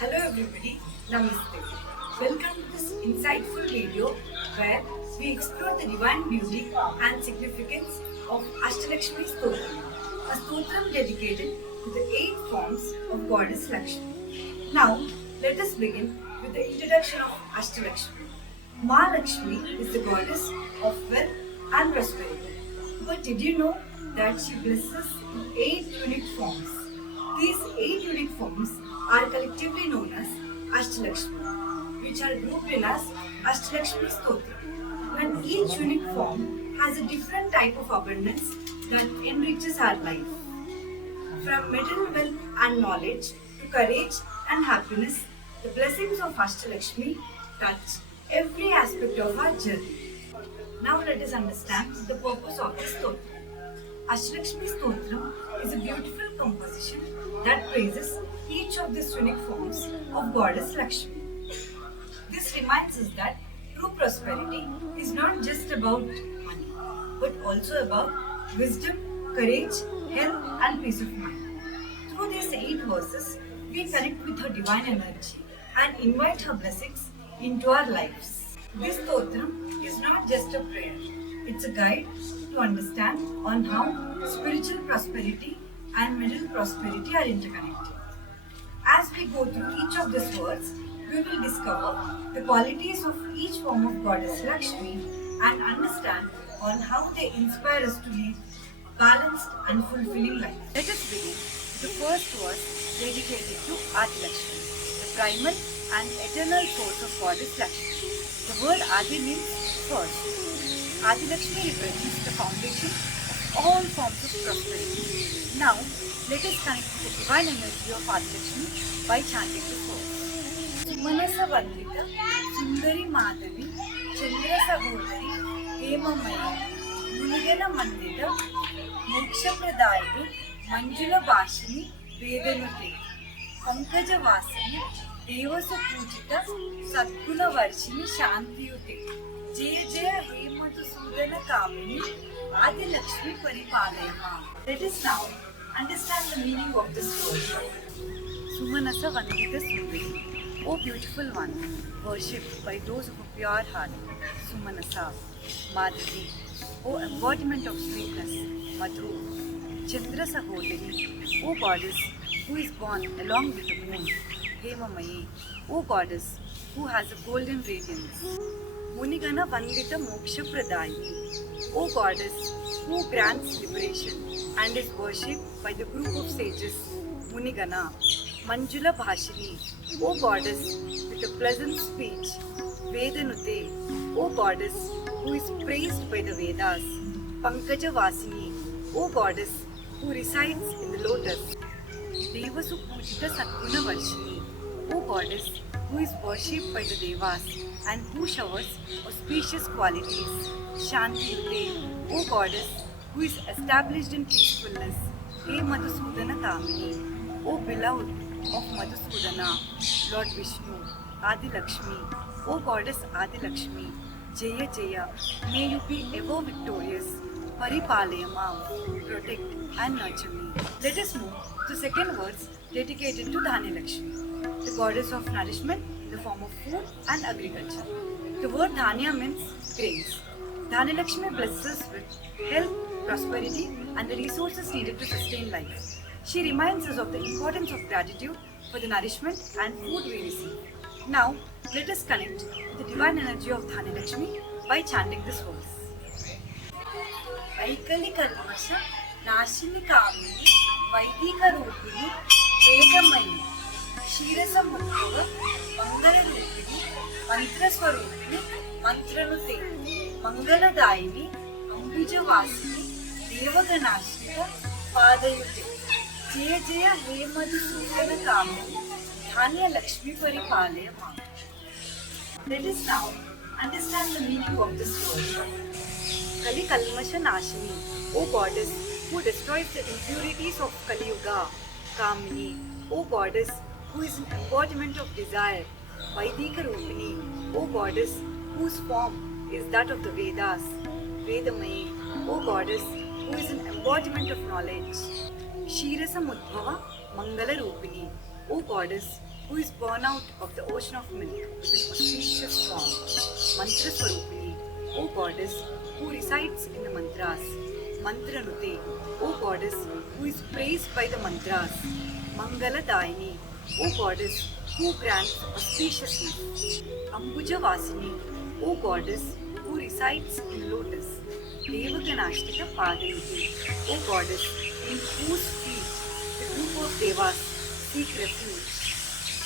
Hello everybody, Namaste. Welcome to this insightful video where we explore the divine beauty and significance of Ashtalakshmi Stotram, a stotram dedicated to the 8 forms of Goddess Lakshmi. Now, let us begin with the introduction of Ashtalakshmi. Ma Lakshmi is the goddess of wealth and prosperity. But did you know that she blesses in 8 unique forms? These 8 unique forms are collectively known as Ashtalakshmi, which are grouped in as Ashtalakshmi Stotra. And each unique form has a different type of abundance that enriches our life. From material wealth and knowledge to courage and happiness, the blessings of Ashtalakshmi touch every aspect of our journey. Now let us understand the purpose of this stotra. Ashtalakshmi Stotram is a beautiful composition that praises each of these unique forms of Goddess Lakshmi. This reminds us that true prosperity is not just about money, but also about wisdom, courage, health, and peace of mind. Through these 8 verses, we connect with her divine energy and invite her blessings into our lives. This stotram is not just a prayer, it's a guide to understand on how spiritual prosperity and material prosperity are interconnected. As we go through each of these words, we will discover the qualities of each form of Goddess Lakshmi and understand on how they inspire us to live balanced and fulfilling life. Let us begin. The first verse dedicated to Adi Lakshmi, the primal and eternal source of Goddess Lakshmi. The word Adi means first. Adi Lakshmi represents the foundation of all forms of prosperity. Now, let us connect with the divine energy of Adi Lakshmi by chanting the verse. Sumanasa Vandita, Sundari Madhavi, Chandra Sahodari, Hemamaya, Munigana Mandita, Moksha Pradayini, Manjula Bhashini, Vedanute, Pankaja Vasini, Devasu Pujita, Sadguna Varshini, Shantiyute, Jaya Jaya Hematu Sudana Kamini, Adi Lakshmi Paripalayama. Let us now understand the meaning of this word. Sumanasa Vandita Sundari. O beautiful one, worshipped by those of a pure heart. Sumanasa. Madhavi. O embodiment of sweetness. Madhu. Chandra Sahodari. O goddess who is born along with the moon. Hemamayi. O goddess who has a golden radiance. Munigana Vandita Moksha Pradayini. O goddess who grants liberation and is worshipped by the group of sages. Munigana. Manjula Bhashini, O goddess with a pleasant speech. Vedanute, O goddess who is praised by the Vedas. Pankaja Vasini, O goddess who resides in the lotus. Devasu Pujita Sadguna Varshini, O goddess who is worshipped by the Devas and who showers auspicious qualities. Shantiyute, O goddess who is established in peacefulness. He Madhusudana Kamini, O beloved of Madhusudana, Lord Vishnu, Adi Lakshmi, O goddess Adi Lakshmi, Jaya Jaya, may you be ever victorious, Paripalayama, protect and nurture me. Let us move to second verse dedicated to Dhanya Lakshmi, the goddess of nourishment in the form of food and agriculture. The word Dhanya means grains. Dhanya Lakshmi blesses us with health, prosperity and the resources needed to sustain life. She reminds us of the importance of gratitude for the nourishment and food we receive. Now, let us connect with the divine energy of Dhanya Lakshmi by chanting this verse. Vaikali Kalmasha, Nashini Kamini, Vaidika Rupini, Vedamayini, Shirasa Mukava, Mangala Rupini, Mantra Swarupini, Mantranute, Mangala Daini, Ambuja Vasini, Devaganashita, Padayute. Jaya Jaya Hemadu Sudana Kamini, Dhanya Lakshmi Paripalayama. Let us now understand the meaning of this word. Kali Kalmasha Nashini, O goddess who destroys the impurities of Kali Yuga. Kamini, O goddess who is an embodiment of desire. Vaidika Rupini, O goddess whose form is that of the Vedas. Vedamayi, O goddess who is an embodiment of knowledge. Shirasa Mudbhava Mangala Rupini, O goddess who is born out of the ocean of milk with an auspicious form. Mantra Swarupini, O goddess, who resides in the mantras. Mantranute, O goddess, who is praised by the mantras. Mangala Daini, O goddess, who grants auspiciousness. Ambuja Vasini, O goddess, who resides in lotus. Devaganashtika Padayuti, O goddess, in whose feet the group of devas seek refuge.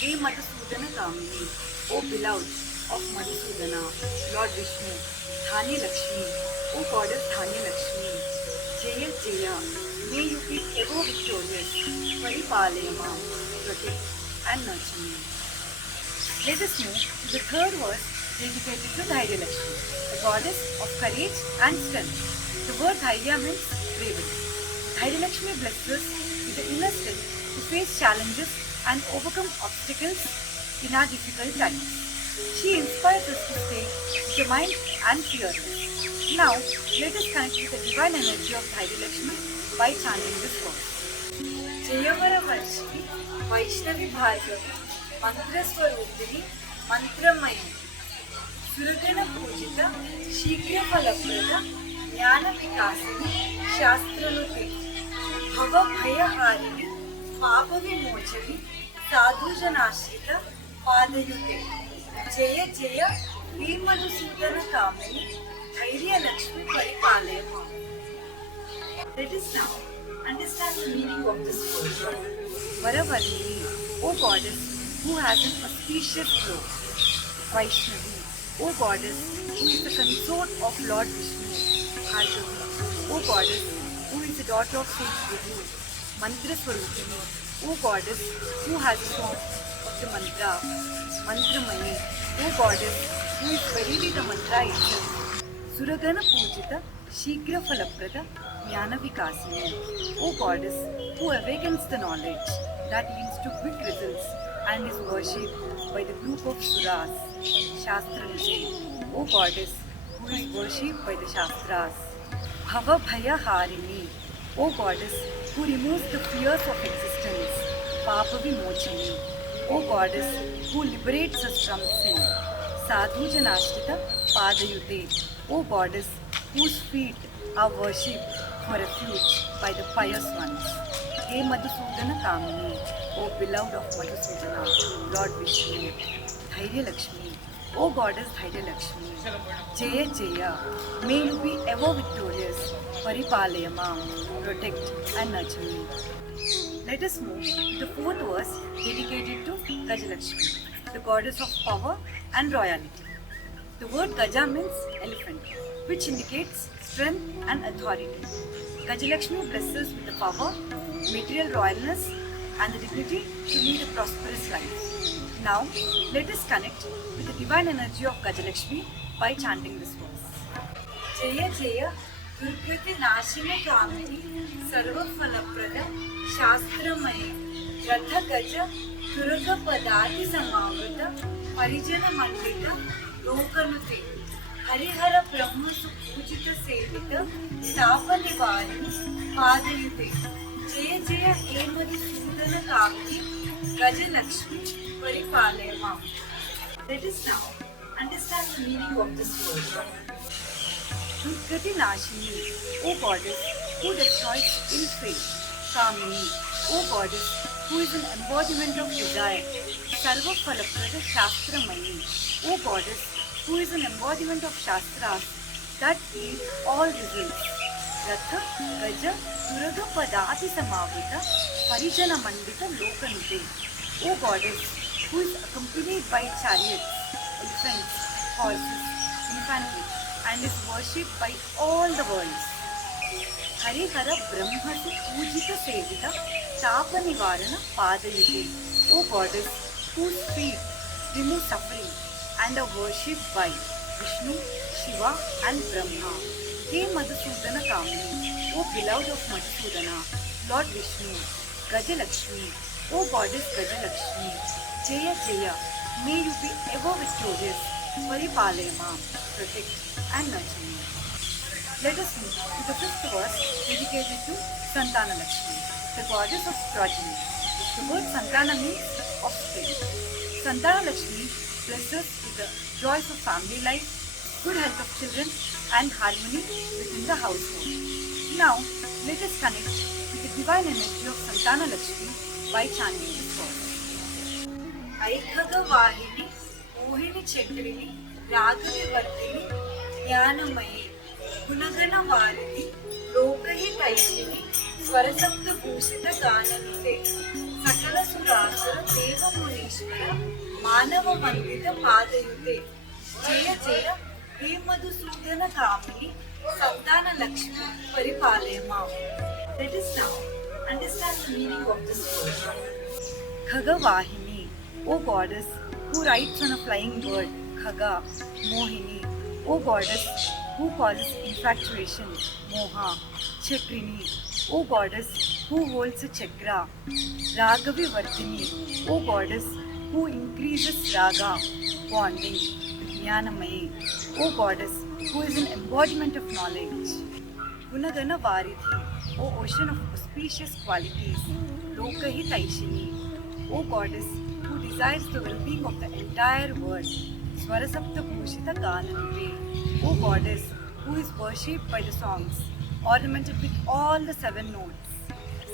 He Madhusudana Kamini, O beloved of Madhusudana, Lord Vishnu, Dhani Lakshmi, O goddess Dhani Lakshmi, Jaya Jaya, may you be ever victorious, Paripalayama, protect and nurture me. Let us move to the third verse dedicated to Dhairya Lakshmi, the goddess of courage and strength. The word Dhairya means bravery. Dhairya Lakshmi blesses us with the inner strength to face challenges and overcome obstacles in our difficult times. She inspires us to stay determined and fearless. Now, let us connect with the divine energy of Dhairya Lakshmi by chanting this verse. Jayavara Varshini, Vaishnavi Bhargavi, Mantra Swarupini, Mantramayi, Suragana Pujita, Shikya Phalaprada, Jnana Vikasini, Shastranuti, Bhava Bhaya Harini, Papa Vimochani, Sadhu Janashrita, Padayute, Jaya Jaya, Veer Madhusudana Kamini, Dhairya Lakshmi Paripalayama. Let us now understand the meaning of this word. Varavarini, O goddess, who has an auspicious glow. Vaishnavi, O goddess, who is the consort of Lord Vishnu. Bhargavi, O goddess, who is the daughter of Saint Vidu. Mantra Swarupini, O goddess, who has the form of the mantra. Mantramayi, O goddess, who is verily the mantra itself. Suragana Pujita, Shigra Phalaprada, Jnana Vikasini, O goddess, who awakens the knowledge that leads to quick results and is worshipped by the group of Suras. Shastra Nijay, O goddess, who is worshipped by the Shastras. Bhava Bhaya Harini, O goddess, who removes the fears of existence. Papa Vimochani, O goddess, who liberates us from sin. Sadhu Janashrita Padayute, O goddess, whose feet are worshipped for refuge by the pious ones. He Madhusudana Kamini, O beloved of Madhusudana, Lord Vishnu, Dhairya Lakshmi, O goddess Dhairya Lakshmi, Jaya Jaya, may you be ever victorious, Paripalayama, protect and nurture me. Let us move to the fourth verse dedicated to Gajalakshmi, the goddess of power and royalty. The word Gaja means elephant, which indicates strength and authority. Gajalakshmi blesses with the power, material royalness and the dignity to lead a prosperous life. Now, let us connect with the divine energy of Gajalakshmi by chanting this verse. Jaya Jaya, Durgati Nashina Kamini, Sarva Phalaprada, Shastramayi, Ratha Gaja, Turaga Padati Samavata, Parijana Mandita, Lokanute, Harihara Brahma Supujita Sevita, Tapa Nivarani, Padayute, Jaya Jaya Hemadi Sudana Kamini, Gajalakshmi Paripalayama. Let us now understand the meaning of this word. Durgati Nashini, O goddess, who destroys ill fate. Kamini, O goddess, who is an embodiment of desire. Sarva Phalaprada Shastramayi, O goddess, who is an embodiment of Shastras that yield all results. Ratha, Gaja, Duraga Padati Samavita, Parijana Mandita Lokanute, O goddess, who is accompanied by chariots, elephants, horses, infantry, and is worshipped by all the worlds. Harihara Brahma Pujita Sevita, Tapa Nivarana Padayute, O goddess, whose feet remove suffering and are worshipped by Vishnu, Shiva, and Brahma. He Madhusudana Kamini, O beloved of Madhusudana, Lord Vishnu, Gajalakshmi, O goddess Gajalakshmi, Jaya Jaya, may you be ever victorious, Paripalayama, protect and nurture me. Let us move to the fifth verse dedicated to Santana Lakshmi, the goddess of progeny. The word Santana means offspring. Santana Lakshmi blesses with the joys of family life, good health of children, and harmony within the household. Now, let us connect with the divine energy of Santana Lakshmi by chanting this verse. ऐखगवाहिनि मोहिनि चक्रिणि रागविवर्धिनि ज्ञानमयि गुणगणवारिधि लोकहितैषिणि स्वरसप्तभूषितगाननुते सकलसुरासुर देवमुनीश्वर मानववन्दितपादयुते जय जय हे मधुसूदनकामिनि सन्तानलक्ष्मी परिपालय माम्. Let us now understand the meaning of this word. Khagavahini, O goddess who rides on a flying bird, Khaga, Mohini, O goddess who causes infatuation, Moha, Chakrini, O goddess who holds a chakra, Ragavi Vardhini, O goddess who increases raga, bonding, Jnanamayi, O goddess who is an embodiment of knowledge, Gunagana Varidhi, O ocean of auspicious qualities, Lokahitaishini, O goddess who desires the well-being of the entire world, Swarasapta Bhushita Gananute, O goddess who is worshipped by the songs, ornamented with all the 7 notes,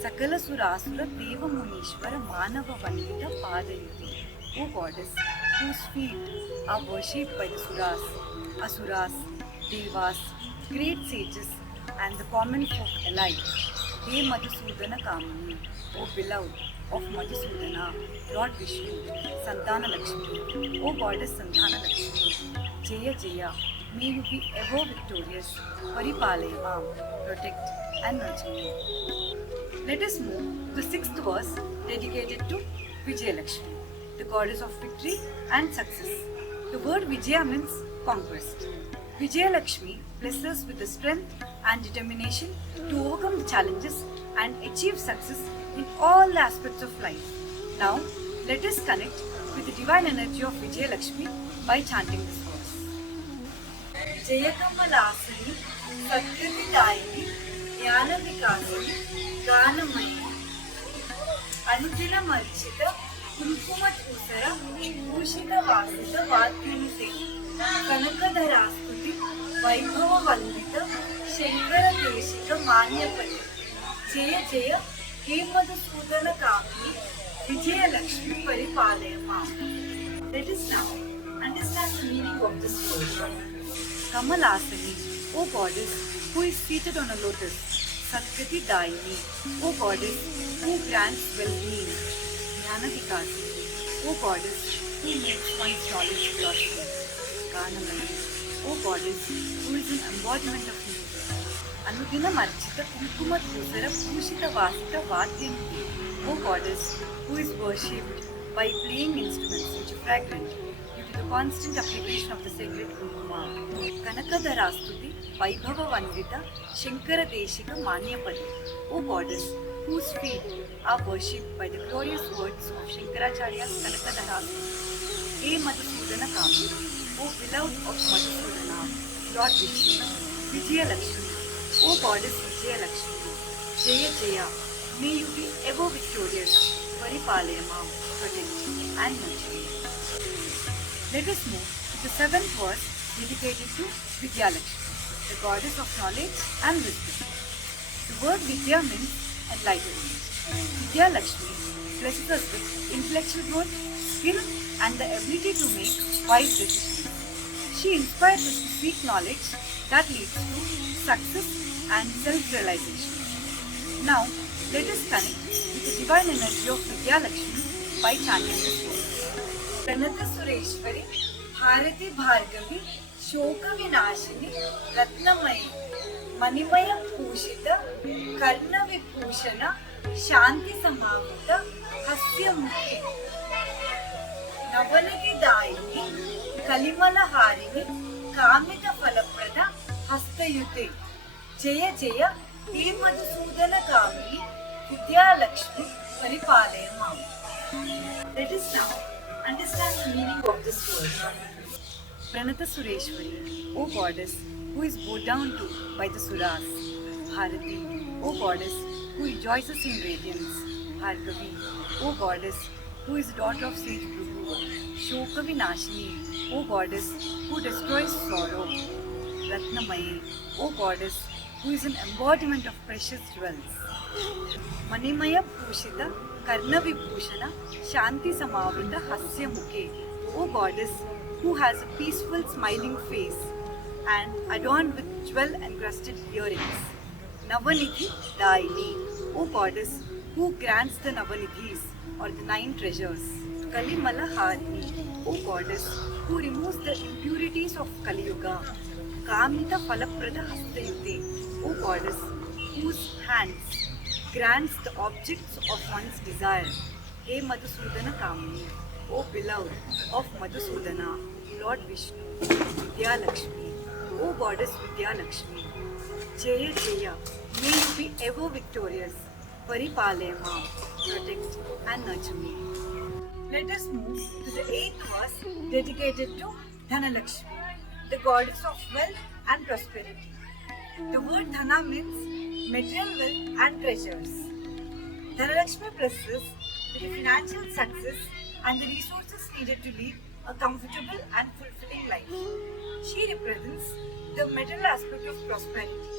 Sakala Surasura Deva Munishwara Manava Vandita Padayuti, O goddess whose feet are worshipped by the Suras, Asuras, Devas, great sages, and the common folk alike. He Madhusudana Kamini, O beloved of Madhusudana, Lord Vishnu, Santana Lakshmi, O goddess Santana Lakshmi, Jaya Jaya, may you be ever victorious, Paripalaya Mam, protect and nurture me. Let us move to the 6th verse dedicated to Vijaya Lakshmi, the goddess of victory and success. The word Vijaya means conquest. Vijaya Lakshmi blesses us with the strength and determination to overcome the challenges and achieve success in all the aspects of life. Now, let us connect with the divine energy of Vijaya Lakshmi by chanting this verse. जयकमलासनि सद्गतिदायिनि ज्ञानविकासिनि गानमयि अनुदिनमर्चित कुङ्कुमधूसर भूषितवासित वाद्यनुते कनकधरास्तुति वैभववन्दित शङ्करदेशिक मान्यपति जय जय हे मधुसूदनकामिनि विजयलक्ष्मी परिपालय माम्. Let us now understand the meaning of this word. Kamalasani, O goddess who is seated on a lotus, Satgati Daini, O goddess who grants well-being, Jnanavikasi, O goddess who makes one's knowledge blossom, Ganamani, O goddess who is an embodiment of music, Anudina Marchita Kumkuma Dhusara Bhushita Vasita Vadyanti, O goddess who is worshipped by playing instruments which are fragrant due to the constant application of the sacred Kumkuma. Kanakadharastuti Vaibhava Vandita Shankara Deshika Manyapadi, O goddess whose feet are worshipped by the glorious words of Shankaracharya's Kanakadharastuti. He Madhusudana Kami, O beloved of Madhusudana, Lord Vishnu, Vijaya Lakshmi, O goddess Vijaya Lakshmi, Jaya Jaya, may you be ever victorious, Paripalaya Mam, protect and nurture. Let us move to the 7th verse dedicated to Vidya Lakshmi, the goddess of knowledge and wisdom. The word Vidya means enlightenment. Vidya Lakshmi blesses us with intellectual growth, skill, and the ability to make wise decisions. She inspires us to seek knowledge that leads to success and self-realization. Now, let us connect with the divine energy of Vidya Lakshmi by chanting this verse. Pranata Sureshwari, Bharati Bhargavi, Shoka Vinashini, Ratnamayi, Manimaya Bhushita, Karna Vibhushana, Shanti Samavita, Hasya Mukhi, Navanati Daini, Kalimala Harini, Kamita Falaprada, Hastayute, Jaya Jaya, He Madhusudana Kamini, Vidya Lakshmi, Paripalaya Mam. Let us now understand the meaning of this word. Pranata Sureshwari, O goddess who is bowed down to by the Suras, Bharati, O goddess who rejoices in radiance, Bhargavi, O goddess who is daughter of sage Bhrigu. Shokavinashini, O goddess who destroys sorrow. Ratnamaye, O goddess who is an embodiment of precious jewels. Manimaya Pushita Karna Vibhushana Shanti Samavrita Hasya Mukhe, O goddess who has a peaceful smiling face and adorned with jewel encrusted earrings. Navanidhi Daini, O goddess who grants the Navanidhis or the 9 treasures. Kalimala Harini, O goddess who removes the impurities of Kali Yuga. Kamita Phalaprada Hastayute, O goddess whose hands grants the objects of one's desire. He Madhusudana Kamini, O beloved of Madhusudana, Lord Vishnu, Vidya Lakshmi, O goddess Vidya Lakshmi. Jaya Jaya, may you be ever victorious. Paripalaya Mam, protect and nurture me. Let us move to the 8th verse dedicated to Dhanalakshmi, the goddess of wealth and prosperity. The word Dhana means material wealth and treasures. Dhanalakshmi blesses with the financial success and the resources needed to lead a comfortable and fulfilling life. She represents the material aspect of prosperity,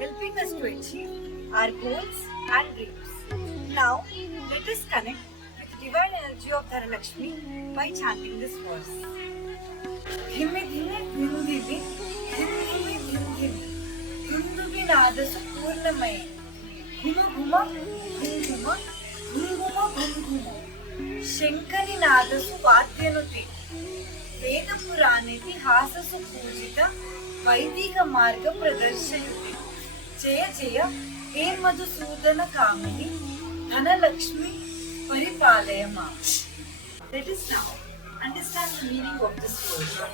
helping us to achieve our goals and dreams. Now, let us connect with the divine energy of Dhanalakshmi by chanting this verse. Dhime dhime dhim dhime dhim dhime dhim dhim dhundubi nadasu purnamaye ghuma ghuma ghum ghuma ghum ghuma ghum ghuma Shankari ನಾದಸು ವಾದ್ಯನುತೆ ವೇದ ಪುರಾಣೇತಿಹಾಸಸು ಪೂಜಿತ ವೈದಿಕ ಮಾರ್ಗ ಪ್ರದರ್ಶಯುತೆ ಜಯ ಜಯ ಹೇ ಮಧುಸೂದನ ಕಾಮಿನಿ ಧನಲಕ್ಷ್ಮಿ ಪರಿಪಾಲಯ ಮಾಂ. Let us now understand the meaning of this word.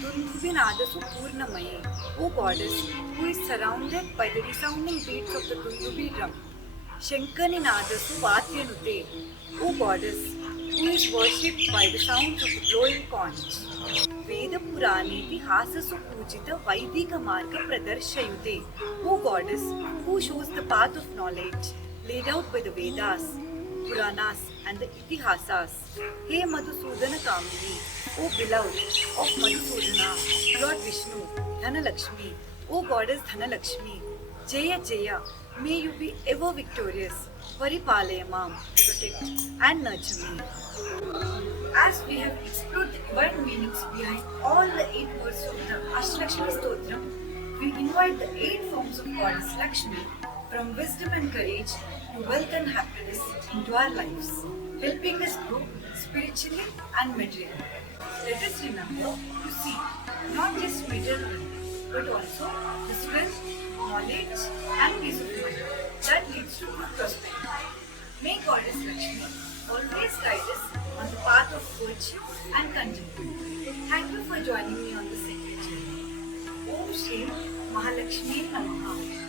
Dundhubi Nadasu Purnamaye, O goddess who is surrounded by the resounding beats of the Dundhubi drum. Shankani Nadasu Vatyanute, O goddess who is worshipped by the sounds of the blowing conch. Veda Puraneti Hasasu Pujita Vaidika Marga Pradarshayute, O goddess who shows the path of knowledge laid out by the Vedas, Puranas and the Itihasas. Hey Madhusudana Kamini, O beloved of Madhusudana, Lord Vishnu, Dhanalakshmi, O goddess Dhanalakshmi, Jaya Jaya, may you be ever victorious. Paripalaya Mam, protect and nurture me. As we have explored the divine meanings behind all the 8 words of the Ashtalakshmi Stotram, we invite the 8 forms of Goddess Lakshmi from wisdom and courage to wealth and happiness into our lives, helping us grow spiritually and materially. Let us remember to seek not just material wealth, but also the strength, knowledge and peace of mind that leads to good prosperity. May Goddess Lakshmi always guide us on the path of virtue and contentment. Thank you for joining me on this sacred journey. Om Shri Mahalakshmi Namaha.